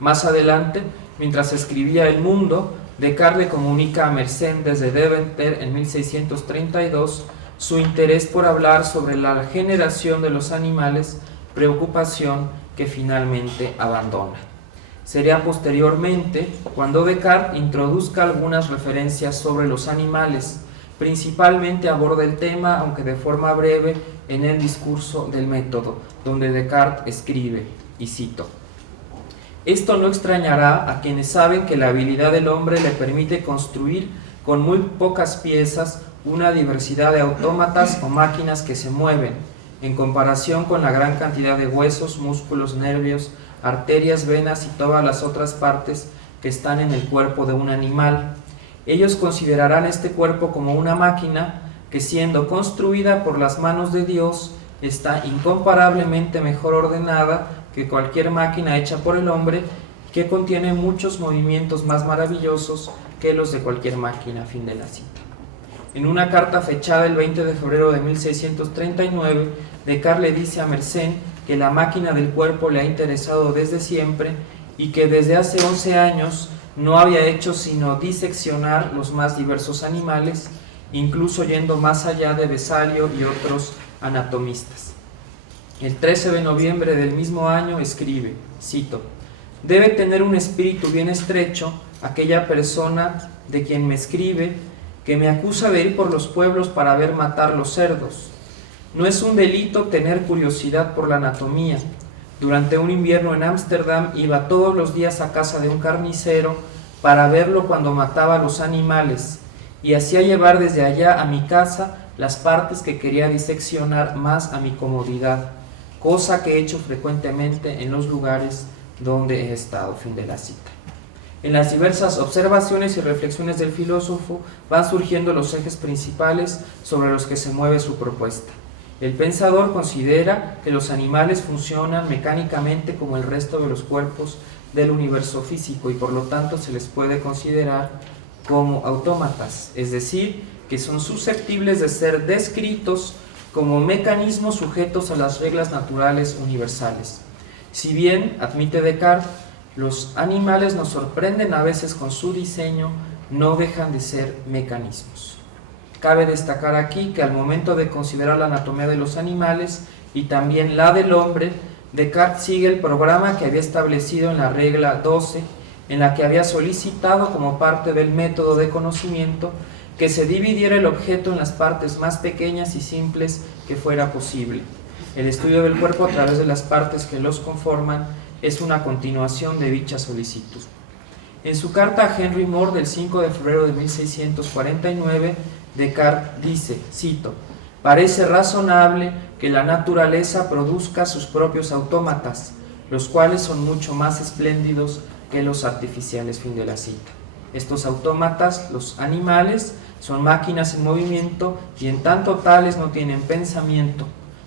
Más adelante, mientras escribía El Mundo, Descartes le comunica a Mersenne desde Deventer en 1632 su interés por hablar sobre la generación de los animales, preocupación que finalmente abandona. Sería posteriormente cuando Descartes introduzca algunas referencias sobre los animales. Principalmente aborda el tema, aunque de forma breve, en el Discurso del Método, donde Descartes escribe, y cito: «Esto no extrañará a quienes saben que la habilidad del hombre le permite construir con muy pocas piezas una diversidad de autómatas o máquinas que se mueven, en comparación con la gran cantidad de huesos, músculos, nervios, arterias, venas y todas las otras partes que están en el cuerpo de un animal. Ellos considerarán este cuerpo como una máquina que, siendo construida por las manos de Dios, está incomparablemente mejor ordenada que cualquier máquina hecha por el hombre, que contiene muchos movimientos más maravillosos que los de cualquier máquina». Fin de la cita. En una carta fechada el 20 de febrero de 1639, Descartes le dice a Mersenne que la máquina del cuerpo le ha interesado desde siempre y que desde hace 11 años no había hecho sino diseccionar los más diversos animales, incluso yendo más allá de Vesalio y otros anatomistas. El 13 de noviembre del mismo año escribe, cito: «Debe tener un espíritu bien estrecho aquella persona de quien me escribe, que me acusa de ir por los pueblos para ver matar los cerdos. No es un delito tener curiosidad por la anatomía. Durante un invierno en Ámsterdam iba todos los días a casa de un carnicero para verlo cuando mataba a los animales, y hacía llevar desde allá a mi casa las partes que quería diseccionar más a mi comodidad. cosa que he hecho frecuentemente en los lugares donde he estado. Fin de la cita. En las diversas observaciones y reflexiones del filósofo van surgiendo los ejes principales sobre los que se mueve su propuesta. El pensador considera que los animales funcionan mecánicamente como el resto de los cuerpos del universo físico y por lo tanto se les puede considerar como autómatas, es decir, que son susceptibles de ser descritos como mecanismos sujetos a las reglas naturales universales. Si bien, admite Descartes, los animales nos sorprenden a veces con su diseño, no dejan de ser mecanismos. Cabe destacar aquí que al momento de considerar la anatomía de los animales y también la del hombre, Descartes sigue el programa que había establecido en la regla 12, en la que había solicitado como parte del método de conocimiento que se dividiera el objeto en las partes más pequeñas y simples que fuera posible. El estudio del cuerpo a través de las partes que los conforman es una continuación de dicha solicitud. En su carta a Henry More del 5 de febrero de 1649, Descartes dice, cito, «Parece razonable que la naturaleza produzca sus propios autómatas, los cuales son mucho más espléndidos que los artificiales». Fin de la cita. Estos autómatas, los animales, son máquinas en movimiento y en tanto tales no tienen pensamiento,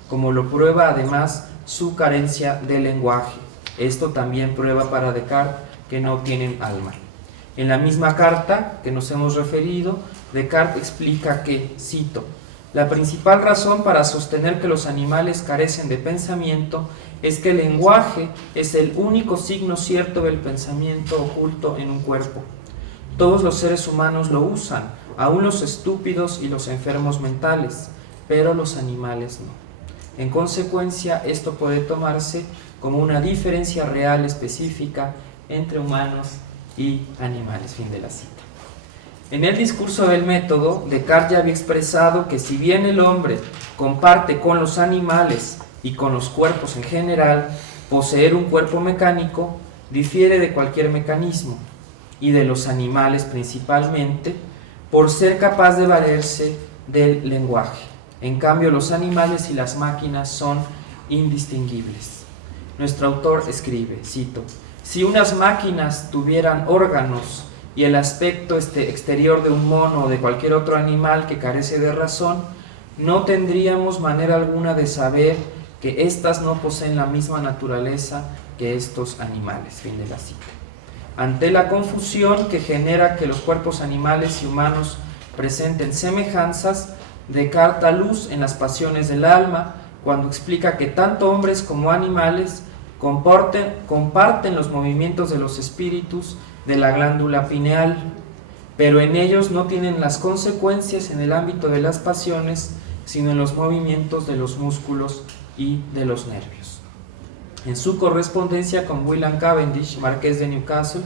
como lo prueba además su carencia de lenguaje. Esto también prueba para Descartes que no tienen alma. En la misma carta que nos hemos referido, Descartes explica que, cito, «La principal razón para sostener que los animales carecen de pensamiento es que el lenguaje es el único signo cierto del pensamiento oculto en un cuerpo. Todos los seres humanos lo usan, aun los estúpidos y los enfermos mentales, pero los animales no. En consecuencia, esto puede tomarse como una diferencia real específica entre humanos y animales». Fin de la cita. En el discurso del método, Descartes ya había expresado que si bien el hombre comparte con los animales y con los cuerpos en general, poseer un cuerpo mecánico difiere de cualquier mecanismo, y de los animales principalmente, por ser capaz de valerse del lenguaje. En cambio, los animales y las máquinas son indistinguibles. Nuestro autor escribe, cito, «Si unas máquinas tuvieran órganos y el aspecto exterior de un mono o de cualquier otro animal que carece de razón, no tendríamos manera alguna de saber que éstas no poseen la misma naturaleza que estos animales». Fin de la cita. Ante la confusión que genera que los cuerpos animales y humanos presenten semejanzas, Descartes da luz en las pasiones del alma cuando explica que tanto hombres como animales comparten los movimientos de los espíritus de la glándula pineal, pero en ellos no tienen las consecuencias en el ámbito de las pasiones, sino en los movimientos de los músculos y de los nervios. En su correspondencia con William Cavendish, marqués de Newcastle,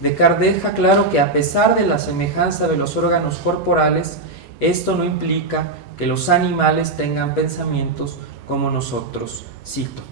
Descartes deja claro que a pesar de la semejanza de los órganos corporales, esto no implica que los animales tengan pensamientos como nosotros. Cito,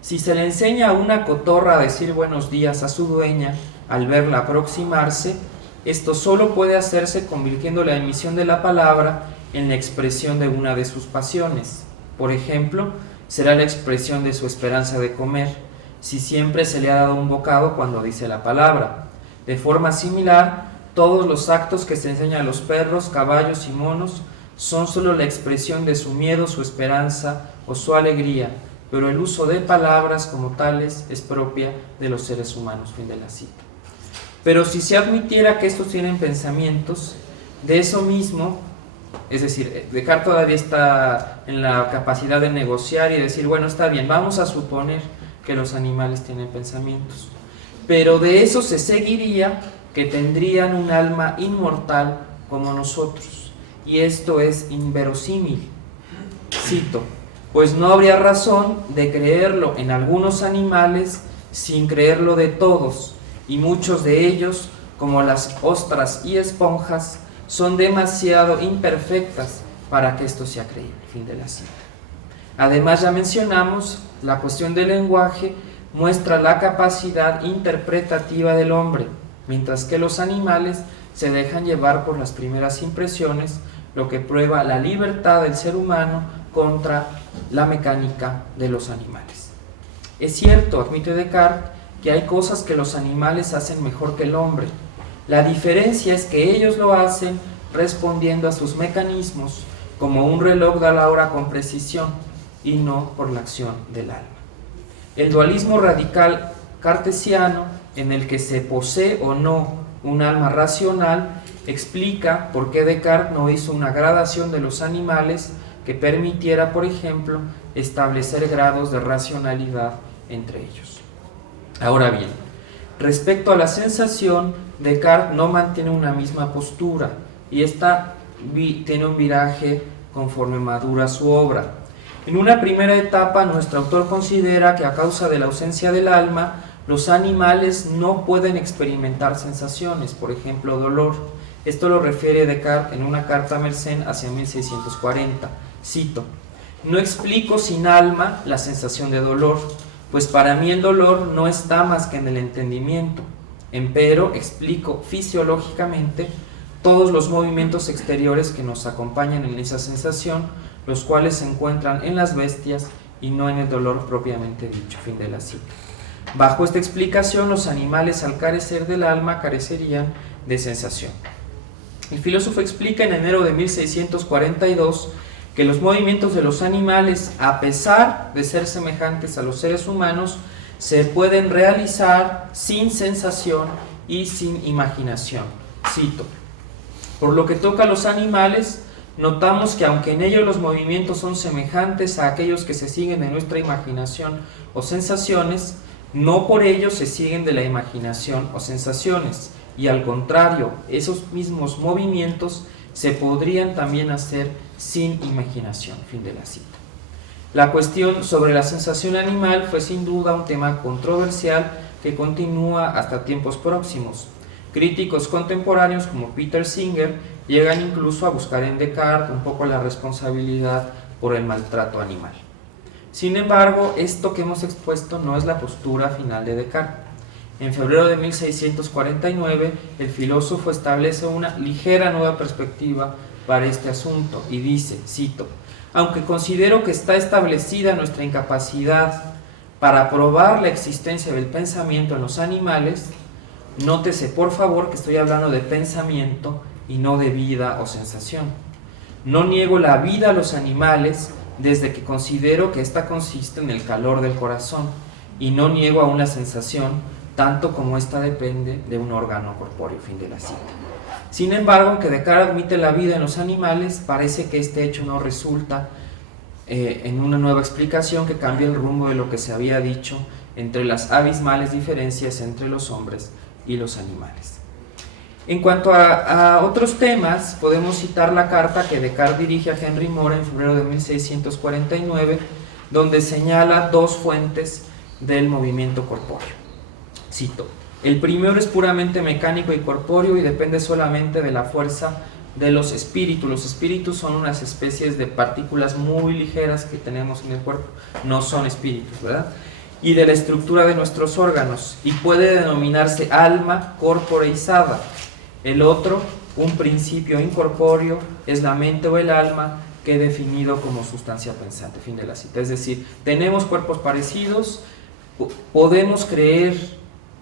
«Si se le enseña a una cotorra a decir buenos días a su dueña al verla aproximarse, esto solo puede hacerse convirtiendo la emisión de la palabra en la expresión de una de sus pasiones. Por ejemplo, será la expresión de su esperanza de comer, si siempre se le ha dado un bocado cuando dice la palabra. De forma similar, todos los actos que se enseñan a los perros, caballos y monos son solo la expresión de su miedo, su esperanza o su alegría, pero el uso de palabras como tales es propia de los seres humanos». Fin de la cita. Pero si se admitiera que estos tienen pensamientos, de eso mismo, es decir, Descartes todavía está en la capacidad de negociar y decir, bueno, está bien, vamos a suponer que los animales tienen pensamientos, pero de eso se seguiría que tendrían un alma inmortal como nosotros, y esto es inverosímil. Cito, «Pues no habría razón de creerlo en algunos animales sin creerlo de todos, y muchos de ellos, como las ostras y esponjas, son demasiado imperfectas para que esto sea creíble». Fin de la cita. Además, ya mencionamos, la cuestión del lenguaje muestra la capacidad interpretativa del hombre, mientras que los animales se dejan llevar por las primeras impresiones, lo que prueba la libertad del ser humano contra la mecánica de los animales. Es cierto, admite Descartes, que hay cosas que los animales hacen mejor que el hombre. La diferencia es que ellos lo hacen respondiendo a sus mecanismos, como un reloj da la hora con precisión, y no por la acción del alma. El dualismo radical cartesiano, en el que se posee o no un alma racional, explica por qué Descartes no hizo una gradación de los animales que permitiera, por ejemplo, establecer grados de racionalidad entre ellos. Ahora bien, respecto a la sensación, Descartes no mantiene una misma postura, y esta tiene un viraje conforme madura su obra. En una primera etapa, nuestro autor considera que a causa de la ausencia del alma, los animales no pueden experimentar sensaciones, por ejemplo, dolor. Esto lo refiere Descartes en una carta a Mersenne hacia 1640. Cito: «No explico sin alma la sensación de dolor, pues para mí el dolor no está más que en el entendimiento. Empero explico fisiológicamente todos los movimientos exteriores que nos acompañan en esa sensación, los cuales se encuentran en las bestias y no en el dolor propiamente dicho». Fin de la cita. Bajo esta explicación, los animales, al carecer del alma, carecerían de sensación. El filósofo explica en enero de 1642 que los movimientos de los animales, a pesar de ser semejantes a los seres humanos, se pueden realizar sin sensación y sin imaginación. Cito: «Por lo que toca a los animales, notamos que aunque en ellos los movimientos son semejantes a aquellos que se siguen de nuestra imaginación o sensaciones, no por ello se siguen de la imaginación o sensaciones, y al contrario, esos mismos movimientos se podrían también hacer sin imaginación». Fin de la cita. La cuestión sobre la sensación animal fue sin duda un tema controversial que continúa hasta tiempos próximos. Críticos contemporáneos como Peter Singer llegan incluso a buscar en Descartes un poco la responsabilidad por el maltrato animal. Sin embargo, esto que hemos expuesto no es la postura final de Descartes. En febrero de 1649, el filósofo establece una ligera nueva perspectiva para este asunto y dice, cito: «Aunque considero que está establecida nuestra incapacidad para probar la existencia del pensamiento en los animales», nótese por favor que estoy hablando de pensamiento y no de vida o sensación. «No niego la vida a los animales desde que considero que ésta consiste en el calor del corazón, y no niego a una sensación tanto como ésta depende de un órgano corpóreo». Fin de la cita. Sin embargo, aunque Descartes admite la vida en los animales, parece que este hecho no resulta en una nueva explicación que cambie el rumbo de lo que se había dicho entre las abismales diferencias entre los hombres y los animales. En cuanto a otros temas, podemos citar la carta que Descartes dirige a Henry Moore en febrero de 1649, donde señala dos fuentes del movimiento corpóreo. Cito: «El primero es puramente mecánico y corpóreo y depende solamente de la fuerza de los espíritus». Los espíritus son unas especies de partículas muy ligeras que tenemos en el cuerpo, no son espíritus, ¿verdad? «Y de la estructura de nuestros órganos, y puede denominarse alma corporeizada. El otro, un principio incorpóreo, es la mente o el alma, que he definido como sustancia pensante». Fin de la cita. Es decir, tenemos cuerpos parecidos, podemos creer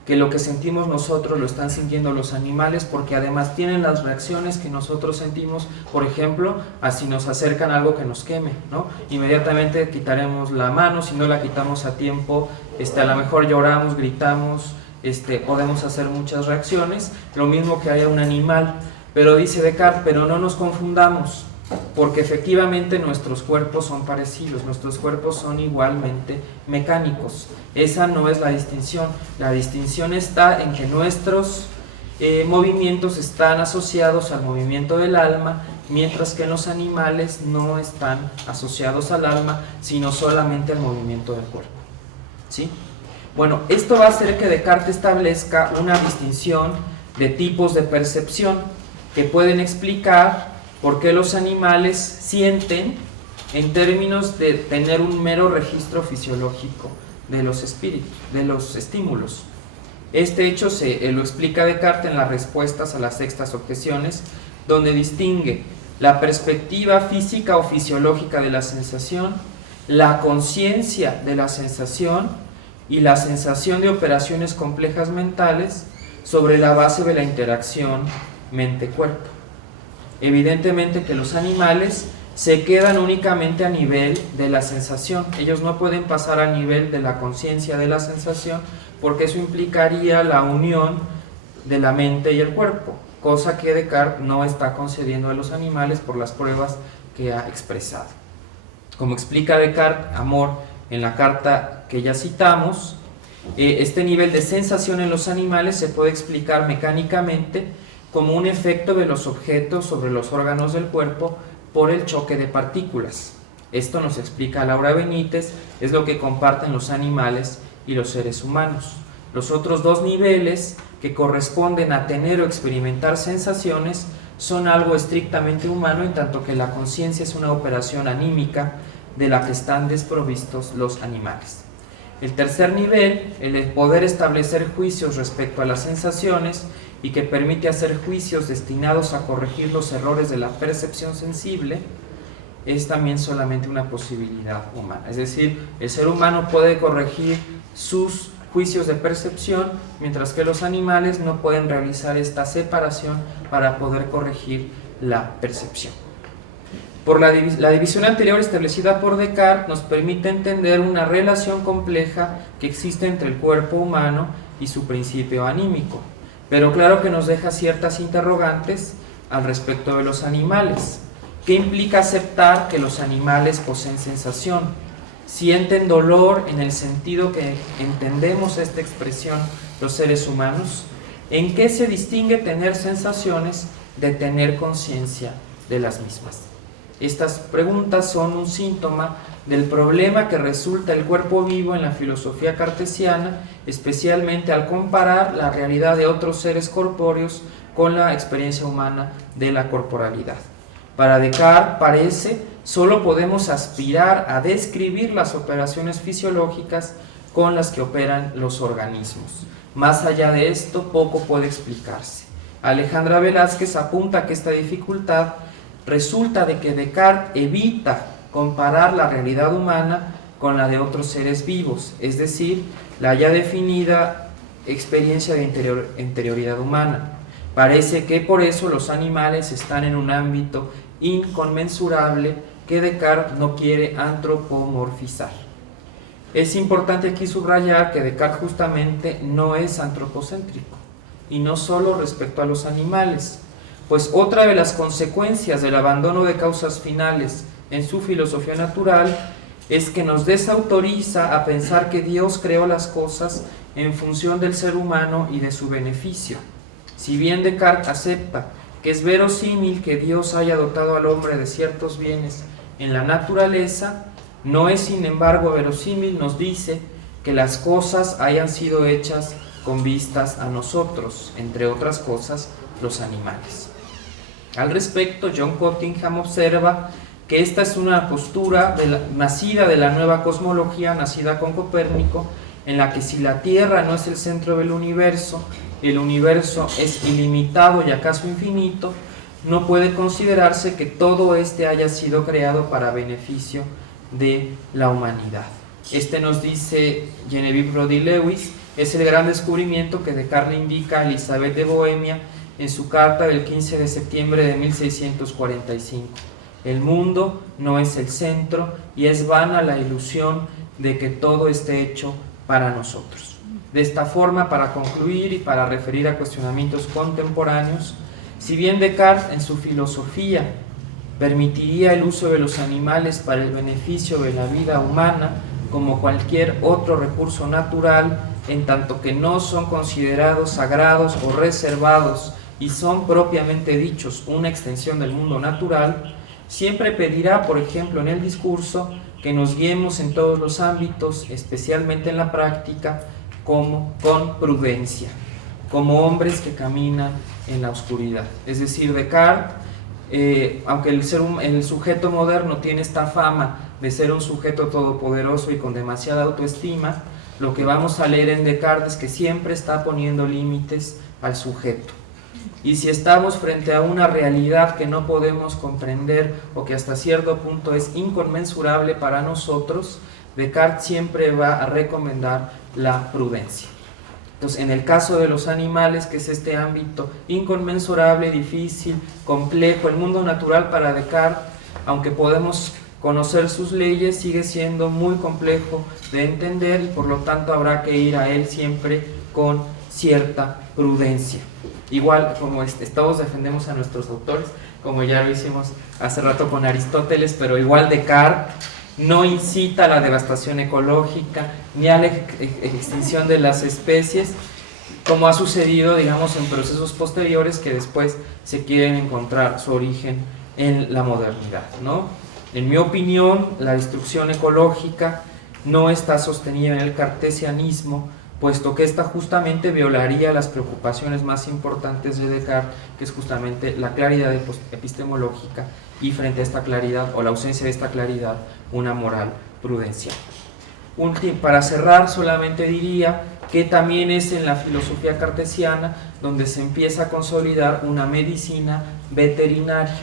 que lo que sentimos nosotros lo están sintiendo los animales, porque además tienen las reacciones que nosotros sentimos. Por ejemplo, así nos acercan algo que nos queme, ¿no? Inmediatamente quitaremos la mano, si no la quitamos a tiempo, a lo mejor lloramos, gritamos, podemos hacer muchas reacciones, lo mismo que haya un animal. Pero dice Descartes, pero no nos confundamos, porque efectivamente nuestros cuerpos son parecidos, nuestros cuerpos son igualmente mecánicos. Esa no es la distinción. La distinción está en que nuestros movimientos están asociados al movimiento del alma, mientras que en los animales no están asociados al alma, sino solamente al movimiento del cuerpo. ¿Sí? Bueno, esto va a hacer que Descartes establezca una distinción de tipos de percepción que pueden explicar por qué los animales sienten en términos de tener un mero registro fisiológico de los espíritus, de los estímulos. Este hecho lo explica Descartes en las respuestas a las sextas objeciones, donde distingue la perspectiva física o fisiológica de la sensación la conciencia de la sensación y la sensación de operaciones complejas mentales sobre la base de la interacción mente-cuerpo. Evidentemente que los animales se quedan únicamente a nivel de la sensación, ellos no pueden pasar a nivel de la conciencia de la sensación, porque eso implicaría la unión de la mente y el cuerpo, cosa que Descartes no está concediendo a los animales por las pruebas que ha expresado. Como explica Descartes, amor, en la carta que ya citamos, este nivel de sensación en los animales se puede explicar mecánicamente como un efecto de los objetos sobre los órganos del cuerpo por el choque de partículas. Esto nos explica Laura Benítez, es lo que comparten los animales y los seres humanos. Los otros dos niveles que corresponden a tener o experimentar sensaciones son algo estrictamente humano, en tanto que la conciencia es una operación anímica de la que están desprovistos los animales. El tercer nivel, el de poder establecer juicios respecto a las sensaciones y que permite hacer juicios destinados a corregir los errores de la percepción sensible, es también solamente una posibilidad humana. Es decir, el ser humano puede corregir sus juicios de percepción, mientras que los animales no pueden realizar esta separación para poder corregir la percepción. Por la división anterior establecida por Descartes nos permite entender una relación compleja que existe entre el cuerpo humano y su principio anímico, pero claro que nos deja ciertas interrogantes al respecto de los animales. ¿Qué implica aceptar que los animales poseen sensación? ¿Sienten dolor en el sentido que entendemos esta expresión los seres humanos? ¿En qué se distingue tener sensaciones de tener conciencia de las mismas? Estas preguntas son un síntoma del problema que resulta el cuerpo vivo en la filosofía cartesiana, especialmente al comparar la realidad de otros seres corpóreos con la experiencia humana de la corporalidad. Para Descartes parece solo podemos aspirar a describir las operaciones fisiológicas con las que operan los organismos. Más allá de esto, poco puede explicarse. Alejandra Velázquez apunta que esta dificultad resulta de que Descartes evita comparar la realidad humana con la de otros seres vivos, es decir, la ya definida experiencia de interioridad humana. Parece que por eso los animales están en un ámbito inconmensurable que Descartes no quiere antropomorfizar. Es importante aquí subrayar que Descartes justamente no es antropocéntrico, y no solo respecto a los animales, pues otra de las consecuencias del abandono de causas finales en su filosofía natural es que nos desautoriza a pensar que Dios creó las cosas en función del ser humano y de su beneficio. Si bien Descartes acepta que es verosímil que Dios haya dotado al hombre de ciertos bienes en la naturaleza, no es sin embargo verosímil, nos dice, que las cosas hayan sido hechas con vistas a nosotros, entre otras cosas, los animales. Al respecto, John Cottingham observa que esta es una postura nacida de la nueva cosmología, nacida con Copérnico, en la que si la Tierra no es el centro del universo, el universo es ilimitado y acaso infinito, no puede considerarse que todo este haya sido creado para beneficio de la humanidad. Este, nos dice Genevieve Brodie-Lewis, es el gran descubrimiento que Descartes le indica a Elizabeth de Bohemia en su carta del 15 de septiembre de 1645. El mundo no es el centro y es vana la ilusión de que todo esté hecho para nosotros. De esta forma, para concluir y para referir a cuestionamientos contemporáneos, si bien Descartes en su filosofía permitiría el uso de los animales para el beneficio de la vida humana como cualquier otro recurso natural, en tanto que no son considerados sagrados o reservados y son propiamente dichos una extensión del mundo natural, siempre pedirá, por ejemplo, en el discurso, que nos guiemos en todos los ámbitos, especialmente en la práctica, con prudencia, como hombres que caminan en la oscuridad. Es decir, Descartes, aunque el sujeto moderno tiene esta fama de ser un sujeto todopoderoso y con demasiada autoestima, lo que vamos a leer en Descartes es que siempre está poniendo límites al sujeto. Y si estamos frente a una realidad que no podemos comprender o que hasta cierto punto es inconmensurable para nosotros, Descartes siempre va a recomendar la prudencia. Entonces, en el caso de los animales, que es este ámbito inconmensurable, difícil, complejo, el mundo natural para Descartes, aunque podemos conocer sus leyes, sigue siendo muy complejo de entender y por lo tanto habrá que ir a él siempre con cierta prudencia. Igual como todos defendemos a nuestros autores, como ya lo hicimos hace rato con Aristóteles, pero igual Descartes no incita a la devastación ecológica ni a la extinción de las especies, como ha sucedido, digamos, en procesos posteriores que después se quieren encontrar su origen en la modernidad, ¿no? En mi opinión, la destrucción ecológica no está sostenida en el cartesianismo, puesto que esta justamente violaría las preocupaciones más importantes de Descartes, que es justamente la claridad epistemológica y frente a esta claridad o la ausencia de esta claridad, una moral prudencial. Para cerrar, solamente diría que también es en la filosofía cartesiana donde se empieza a consolidar una medicina veterinaria,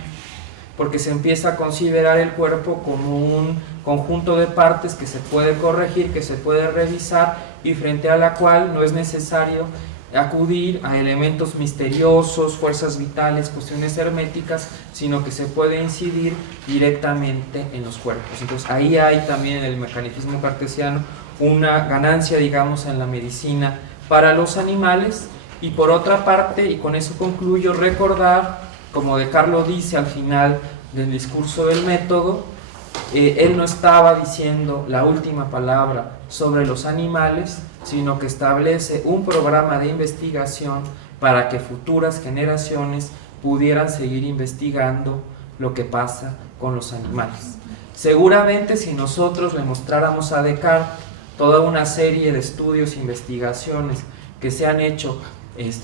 porque se empieza a considerar el cuerpo como un conjunto de partes que se puede corregir, que se puede revisar y frente a la cual no es necesario acudir a elementos misteriosos, fuerzas vitales, cuestiones herméticas, sino que se puede incidir directamente en los cuerpos. Entonces ahí hay también en el mecanismo cartesiano una ganancia, digamos, en la medicina para los animales. Y por otra parte, y con eso concluyo, recordar, como Descartes lo dice al final del discurso del método, él no estaba diciendo la última palabra sobre los animales, sino que establece un programa de investigación para que futuras generaciones pudieran seguir investigando lo que pasa con los animales. Seguramente si nosotros le mostráramos a Descartes toda una serie de estudios e investigaciones que se han hecho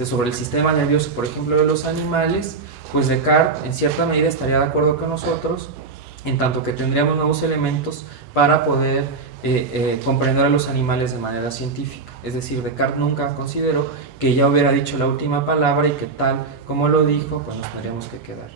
sobre el sistema nervioso, por ejemplo, de los animales, pues Descartes en cierta medida estaría de acuerdo con nosotros, en tanto que tendríamos nuevos elementos para poder comprender a los animales de manera científica. Es decir, Descartes nunca consideró que ya hubiera dicho la última palabra y que tal como lo dijo, pues nos tendríamos que quedar.